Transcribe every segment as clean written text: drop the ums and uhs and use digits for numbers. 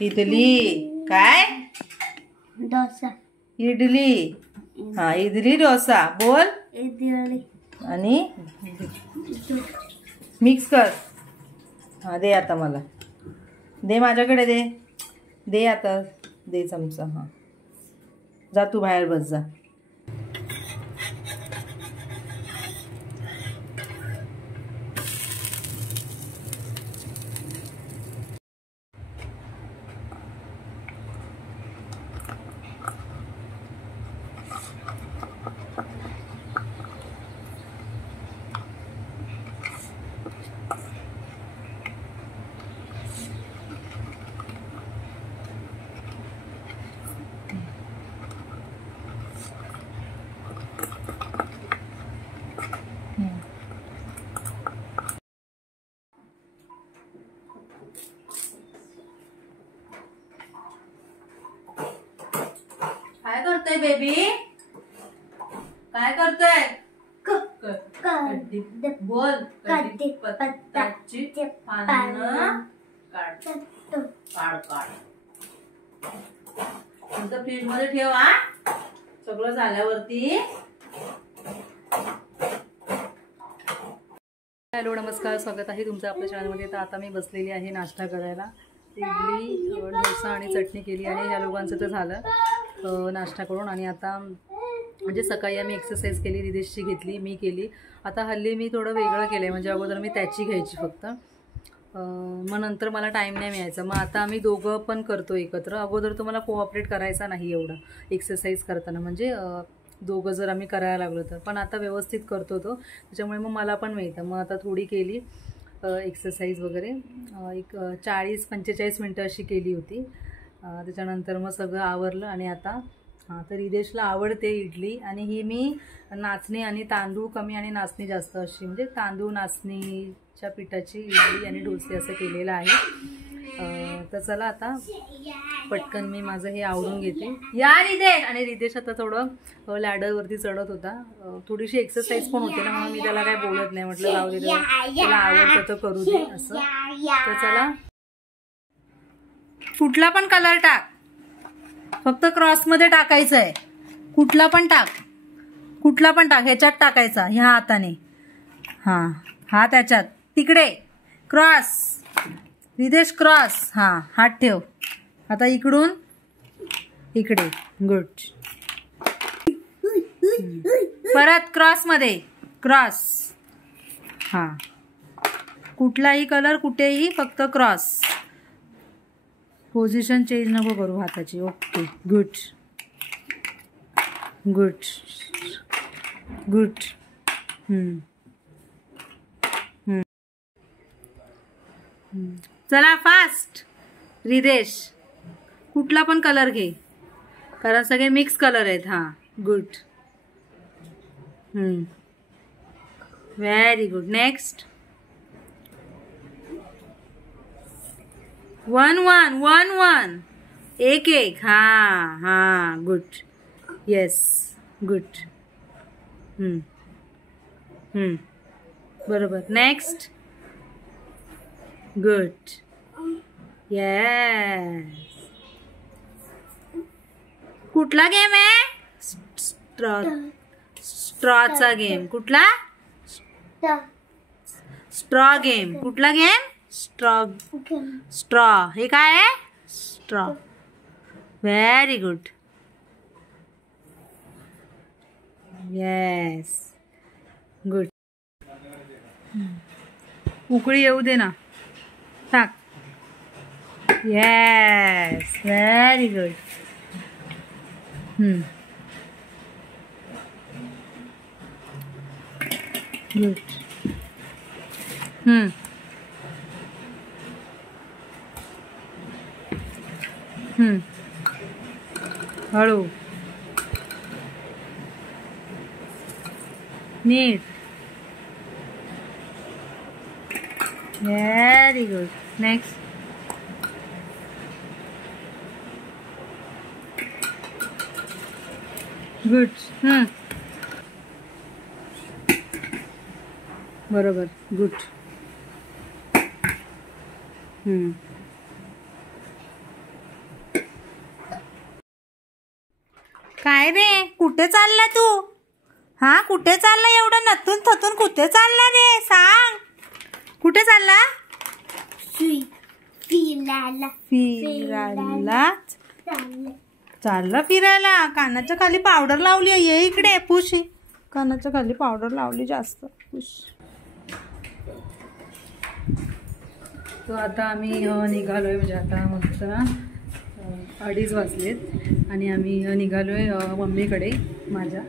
इडली काय? डोसा. इडली. हा इडली डोसा बोल. इडली आणि मिक्स कर. हा दे आता मला. दे माझ्याकडे दे. दे आता दे चमचा. हा जा तू बाहेर बस जा. काय करतोय बेबी? काय करतोय? बोल. कढीपत्त्याची पानं काढ. काढ. फ्रीज मध्ये ठेव. हा सगळं झाल्यावरती. हॅलो नमस्कार, स्वागत आहे तुमचं आपल्या चॅनलमध्ये. तर आता मी बसलेली आहे नाश्ता करायला. इडली डोसा आणि चटणी केली आणि या लोकांचं तर झालं नाश्ता करून. आणि आता म्हणजे सकाळी आम्ही एक्सरसाइज केली, रिदेशची घेतली, मी केली. आता हल्ली मी थोडं वेगळं केलं आहे. म्हणजे अगोदर मी त्याची घ्यायची फक्त, मग नंतर मला टाईम नाही मिळायचा. मग आता आम्ही दोघं पण करतो एकत्र. अगोदर तो मला कोऑपरेट करायचा नाही एवढा एक्सरसाइज करताना, म्हणजे दोघं जर आम्ही करायला लागलो तर. पण आता व्यवस्थित करतो तो, त्याच्यामुळे मग मला पण मिळतं. मग आता थोडी केली एक्सरसाइज वगैरे, एक 40-45 मिनटं अशी केली होती. त्याच्यानंतर मग सगळं आवरलं. आणि आता तर रिदेशला आवडते इडली. आणि ही मी नाचणी आणि तांदूळ कमी आणि नाचणी जास्त अशी, म्हणजे तांदूळ नाचणीच्या पिठाची इडली आणि डोसे असं केलेलं आहे. तर चला आता पटकन मी माझं हे आवरून घेते. या रिदेश. आणि रिदेश आता थोडं लॅडरवरती चढत होता. थोडीशी एक्सरसाइज पण होते ना, म्हणून मी त्याला काय बोलत नाही. म्हटलं जाऊ दे, त्याला आवडतं तर करू दे असं. तर चला, कुठला पण कलर टाक, फक्त क्रॉसमध्ये टाकायचं आहे. कुठला पण टाक. ह्याच्यात टाकायचा, ह्या हाताने. हा त्याच्यात, तिकडे क्रॉस. रिदेश क्रॉस. हात ठेव. आता इकडून इकडे. गुड. परत क्रॉसमध्ये. क्रॉस. कुठलाही कलर कुठेही, फक्त क्रॉस. पोझिशन चेंज नको करू हाताची. ओके. गुड. चला फास्ट. रिदेश कुठला पण कलर घे, कारण सगळे मिक्स कलर आहेत. गुड. Very good. नेक्स्ट. 1-1. एक. गुड. येस. गुड. बरोबर. नेक्स्ट. गुड. येस. कुठला गेम आहे? स्ट्रॉचा गेम. कुठला? Straw game. कुठला गेम? स्ट्रॉ. हे काय आहे? Straw. Very good. Yes. Good. उकळी येऊ दे ना. टाक. येस. Very good. गुड. हळू. नीट. Very good. नेक्स्ट. गुड. बरोबर, गुड. काय रे, कुठे चालला तू? हा, कुठे चालला एवढं नतून थतून? कुठे चालला रे, सांग. कुठे चालला? फिरायला फिरायला चालला फिरायला. कानाच्या खाली पावडर लावली. ये इकडे पुशी. कानाच्या खाली पावडर लावली जास्त. पुश. तो आता आम्ही निघालोय, म्हणजे आता मस्त ना 2:30 वाजलेत आणि आम्ही निघालोय मम्मीकडे माझ्या.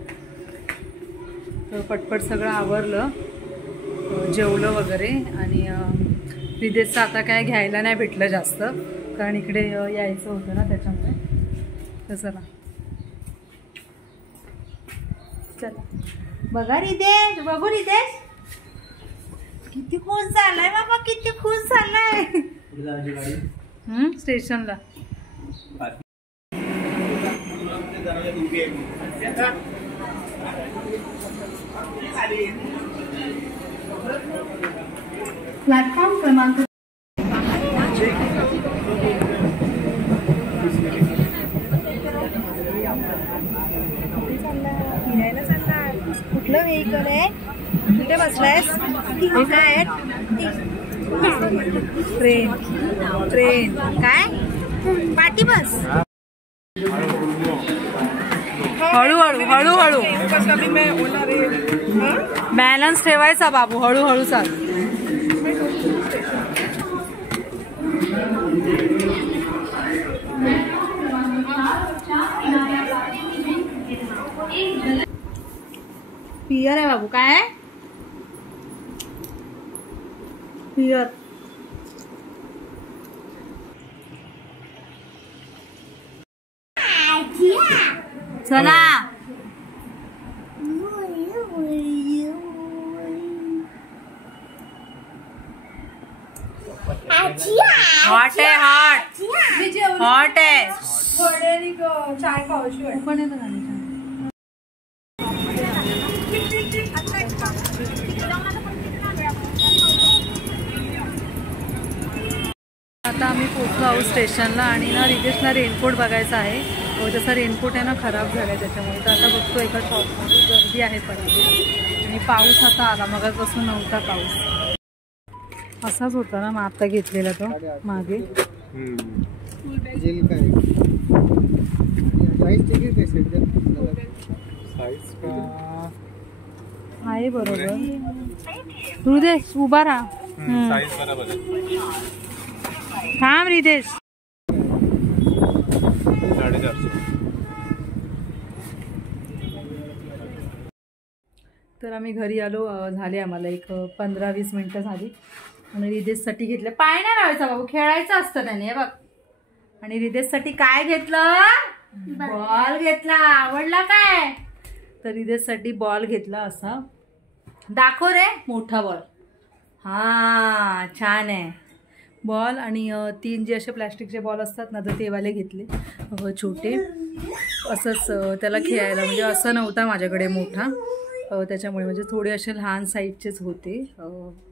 तर पटपट सगळं आवरलं, जेवलं वगैरे. आणि रिदेशचं आता काय घ्यायला नाही भेटलं जास्त, कारण इकडे यायचं होतं ना त्याच्यामुळे. तर चला बघा रिदेश, बघू रिदेश किती खुश झालाय बाबा, किती खुश झालाय. स्टेशनला. प्लॅटफॉर्म क्रमांक फिरायला चालला. कुठलं व्हेइकल आहे? कुठे बसलायस? हे काय आहे? ट्रेन. ट्रेन काय? पाटी बस. हळूहळू हळूहळू बॅलन्स ठेवायचा बाबू, हळूहळू चाल. पियर आहे बाबू. काय आहे? पियर. चला. हॉट आहे, हॉट हॉट आहे. चाय पावशी पण येतं ना. आता आम्ही पोहोचलो आहोत स्टेशनला आणि ना रिदेशला रेनकोट बघायचा आहे. जसा रेनकोट आहे ना खराब झाला आहे त्याच्यामुळे. तर आता बघतो एका शॉपमध्ये गर्दी आहे पण. आणि पाऊस आता आला, मगाचपासून नव्हता पाऊस. असाच होता ना मग आता घेतलेला तो मागे. आहे बरोबर. रिदेश उभा राहा. थांब रिदेश. तर आम्ही घरी आलो. झाले आम्हाला एक 15-20 मिनिटं झाली. आणि रिदेशसाठी घेतलं. पाय नाही लावायचा बाबू, खेळायचं असतं त्याने. बघ. आणि रिदेशसाठी काय घेतलं? बॉल घेतला. आवडला काय? तर रिदेशसाठी बॉल घेतला. असा दाखव रे, मोठा बॉल. हा छान आहे बॉल. आणि 3 जे असे प्लॅस्टिकचे बॉल असतात ना, तर ते वाले घेतले छोटे. असंच त्याला खेळायला, म्हणजे असं नव्हता माझ्याकडे मोठा, त्याच्यामुळे म्हणजे थोडे असे लहान साईजचेच होते.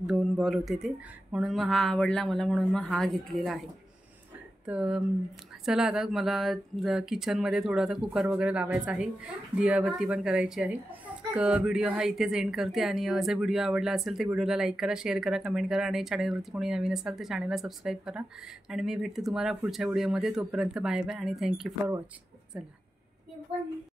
2 बॉल होते ते, म्हणून मग हा आवडला मला, म्हणून मग हा घेतलेला आहे. तर चला आता मला किचनमध्ये थोडं आता कुकर वगैरे लावायचं आहे, दिवाबत्ती पण करायची आहे. तर व्हिडिओ हा इथेच एंड करते. आणि जर व्हिडिओ आवडला असेल तर व्हिडिओला लाईक करा, शेअर करा, कमेंट करा. आणि चॅनलवरती कोणी नवीन असाल तर चॅनलला सबस्क्राईब करा. आणि मी भेटते तुम्हाला पुढच्या व्हिडिओमध्ये. तोपर्यंत बाय बाय आणि थँक्यू फॉर वॉचिंग. चला.